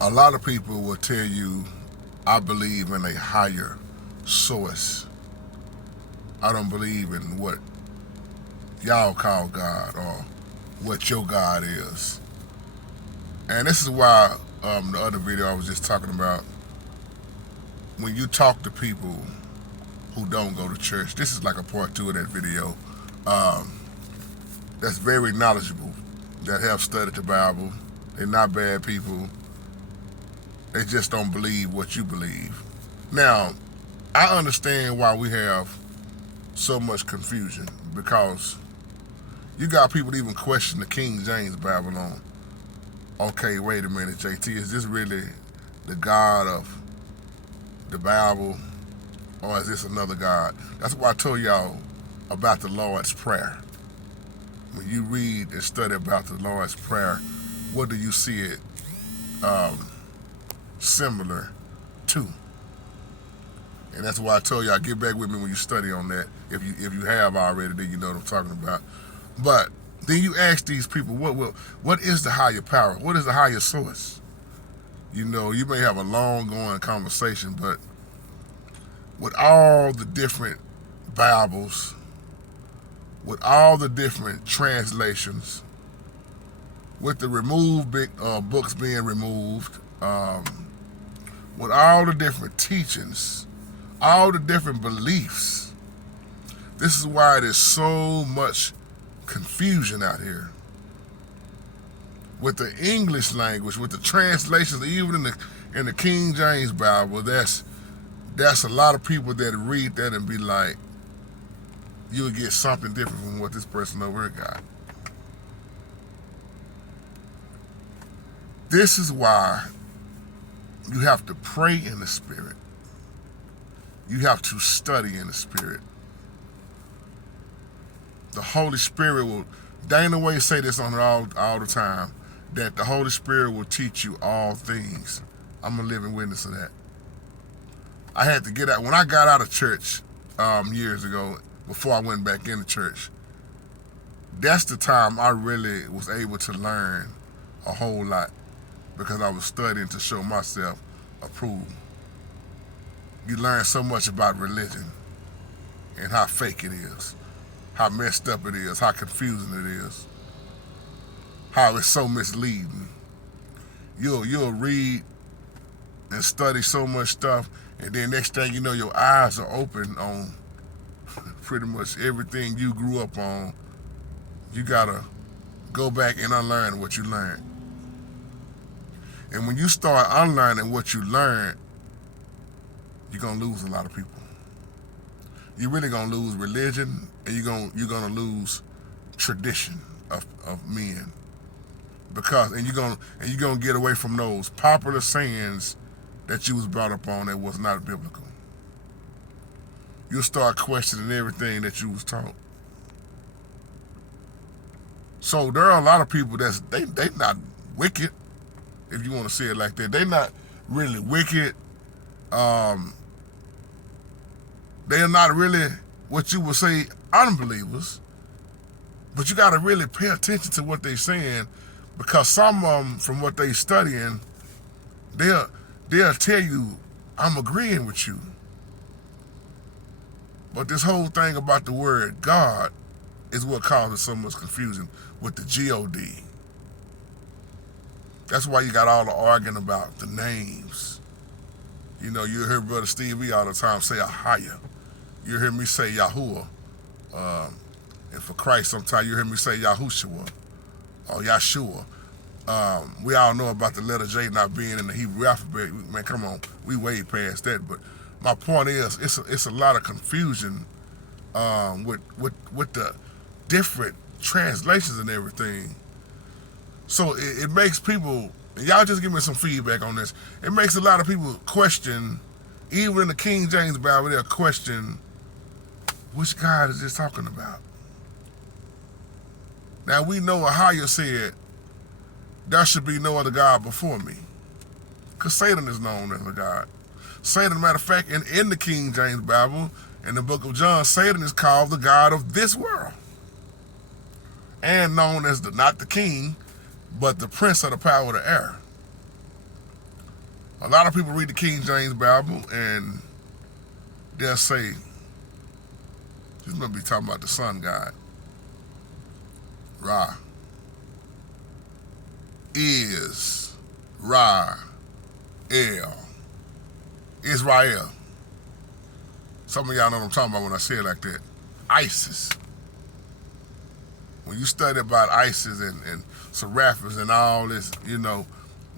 A lot of people will tell you, I believe in a higher source. I don't believe in what y'all call God or what your God is. And this is why the other video I was just talking about, when you talk to people who don't go to church, this is like a part two of that video, um, that's very knowledgeable, that have studied the Bible. They're not bad people. They just don't believe what you believe. Now, I understand why we have so much confusion, because you got people even question the King James Bible on, okay, wait a minute, JT, is this really the God of the Bible, or is this another God? That's why I told y'all about the Lord's Prayer. When you read and study about the Lord's Prayer, what do you see it um, similar to? And that's why I told y'all, get back with me when you study on that. If you have already, then you know what I'm talking about. But then you ask these people, what is the higher power? What is the higher source? You know, you may have a long going conversation, but with all the different Bibles, with all the different translations, with the removed books being removed, with all the different teachings, all the different beliefs, this is why there's so much confusion out here. With the English language, with the translations, even in the King James Bible, that's a lot of people that read that and be like, you'll get something different from what this person over here got. This is why you have to pray in the Spirit. You have to study in the Spirit. The Holy Spirit will, Dana Way say this on it all the time, that the Holy Spirit will teach you all things. I'm a living witness of that. I had to get out, when I got out of church years ago, before I went back into church, that's the time I really was able to learn a whole lot, because I was studying to show myself approved. You learn so much about religion and how fake it is, how messed up it is, how confusing it is, how it's so misleading. You'll read and study so much stuff, and then next thing you know, your eyes are open on pretty much everything you grew up on. You gotta go back and unlearn what you learned. And when you start unlearning what you learned, you're gonna lose a lot of people. You're really gonna lose religion, and you're gonna lose tradition of men. Because you're gonna get away from those popular sayings that you was brought up on that was not biblical. You'll start questioning everything that you was taught. So there are a lot of people they not wicked, if you want to say it like that. They not really wicked. They are not really what you would say unbelievers. But you got to really pay attention to what they're saying, because some of them, from what they studying, they'll tell you, I'm agreeing with you. But this whole thing about the word God is what causes so much confusion with the God. That's why you got all the arguing about the names. You know, you hear Brother Steve E all the time say Ahaya. You hear me say Yahuwah. And for Christ, sometimes you hear me say Yahushua or Yahshua. We all know about the letter J not being in the Hebrew alphabet. Man, come on, we way past that. But my point is, it's a lot of confusion with the different translations and everything. So it makes people, and y'all just give me some feedback on this, it makes a lot of people question, even in the King James Bible, they'll question, which God is this talking about? Now we know Ahaya said, there should be no other God before me. Because Satan is known as a God. Satan, matter of fact, in the King James Bible, in the book of John, Satan is called the God of this world. And known as not the king, but the prince of the power of the air. A lot of people read the King James Bible and they'll say, he's going to be talking about the sun god, Ra. Is Ra El. Israel. Some of y'all know what I'm talking about when I say it like that. ISIS. When you study about ISIS and Serapis and all this,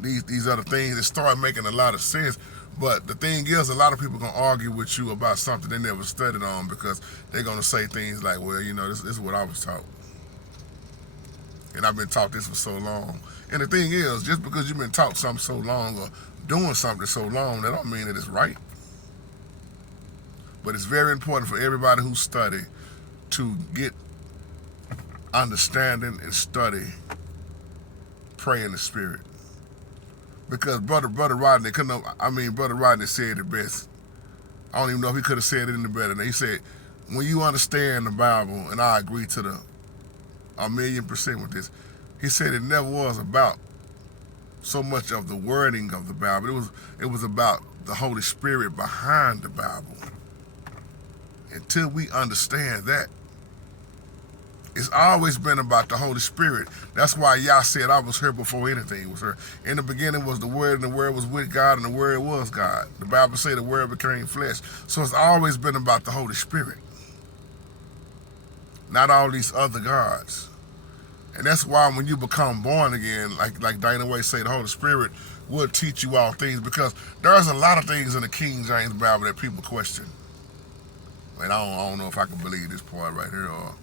these other things, it start making a lot of sense. But the thing is, a lot of people are going to argue with you about something they never studied on because they're going to say things like, well, this is what I was taught. And I've been taught this for so long. And the thing is, just because you've been taught something so long or doing something so long, that don't mean that it's right. But it's very important for everybody who study to get understanding and study, pray in the Spirit. Because Brother Rodney Brother Rodney said it best. I don't even know if he could have said it any better. And he said, when you understand the Bible, and I agree to 1,000,000% with this, he said it never was about so much of the wording of the Bible. It was about the Holy Spirit behind the Bible. Until we understand that, it's always been about the Holy Spirit. That's why Yah said, I was here before anything was here. In the beginning was the Word, and the Word was with God, and the Word was God. The Bible says the Word became flesh. So it's always been about the Holy Spirit, not all these other gods. And that's why when you become born again, like Dana White say, the Holy Spirit will teach you all things, because there's a lot of things in the King James Bible that people question. And I don't know if I can believe this part right here, or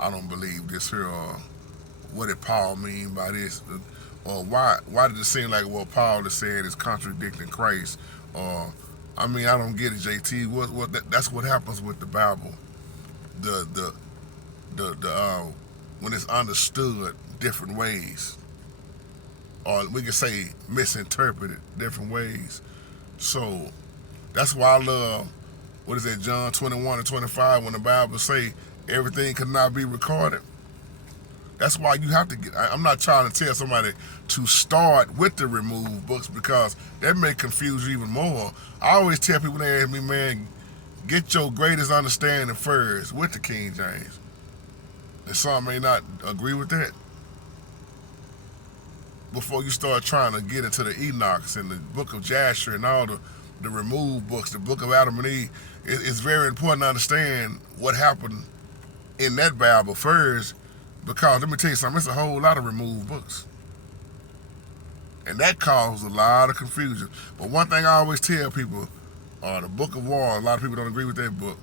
I don't believe this here, or what did Paul mean by this, or why did it seem like what Paul is saying is contradicting Christ, or I don't get it, JT. That's what happens with the Bible. The when it's understood different ways, or we can say misinterpreted different ways. So that's why I love, John 21:25, when the Bible say everything cannot be recorded. That's why you have to I'm not trying to tell somebody to start with the removed books, because that may confuse you even more. I always tell people, they ask me, man, get your greatest understanding first with the King James. And some may not agree with that. Before you start trying to get into the Enochs and the book of Jasher and all the removed books, the book of Adam and Eve, it's very important to understand what happened in that Bible first, because let me tell you something, it's a whole lot of removed books. And that caused a lot of confusion. But one thing I always tell people, the Book of War, a lot of people don't agree with that book.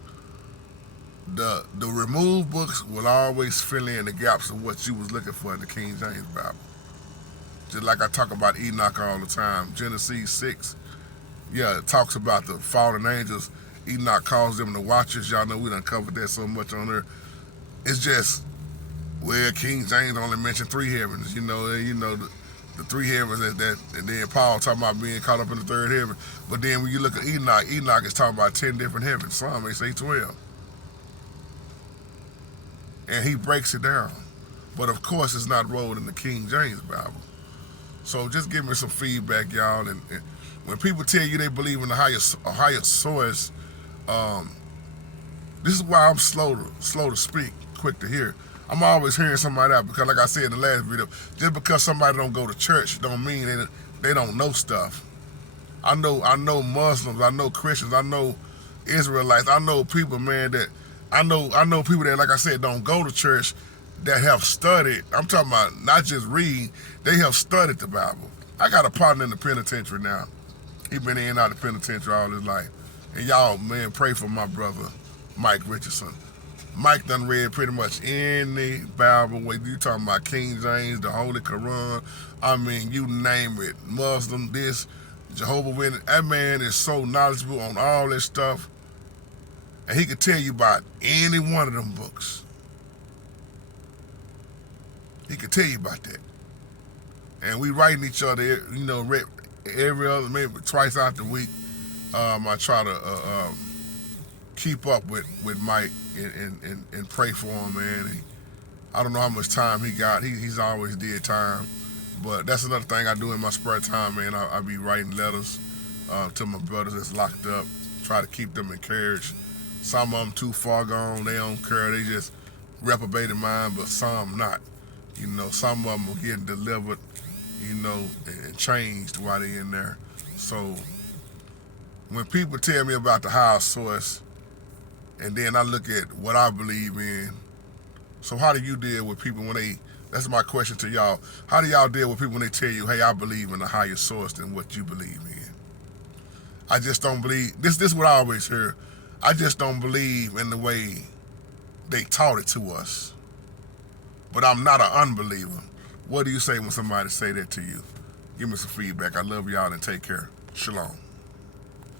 The removed books will always fill in the gaps of what you was looking for in the King James Bible. Just like I talk about Enoch all the time. Genesis 6, it talks about the fallen angels. Enoch calls them the watchers. Y'all know we done covered that so much on there. It's just, King James only mentioned 3 heavens. The 3 heavens that, and then Paul talking about being caught up in the 3rd heaven. But then when you look at Enoch is talking about 10 different heavens. Some may say 12. And he breaks it down. But of course, it's not rolled in the King James Bible. So just give me some feedback, y'all. And when people tell you they believe in a higher source, this is why I'm slow to speak, quick to hear. I'm always hearing somebody out, because like I said in the last video, just because somebody don't go to church don't mean they don't know stuff. I know Muslims, I know Christians, I know Israelites, I know people, man, that I know people that, like I said, don't go to church, that have studied. I'm talking about not just read, they have studied the Bible. I got a partner in the penitentiary now. He been in and out of the penitentiary all his life. And y'all, man, pray for my brother, Mike Richardson. Mike done read pretty much any Bible, whether you talking about King James, the Holy Quran, you name it, Muslim, this, Jehovah Witness. That man is so knowledgeable on all this stuff. And he could tell you about any one of them books. He could tell you about that. And we writing each other, every other, maybe twice out the week. I try to keep up with Mike and pray for him, man. I don't know how much time he got. He's always did time. But that's another thing I do in my spare time, man. I be writing letters to my brothers that's locked up. Try to keep them encouraged. Some of them too far gone. They don't care. They just reprobated mind, but some not. You know, some of them are getting delivered, you know, and changed while they in there. So when people tell me about the higher source, and then I look at what I believe in, so how do you deal with people when they, that's my question to y'all, how do y'all deal with people when they tell you, hey, I believe in a higher source than what you believe in? I just don't believe, this is what I always hear, I just don't believe in the way they taught it to us. But I'm not an unbeliever. What do you say when somebody say that to you? Give me some feedback. I love y'all and take care. Shalom.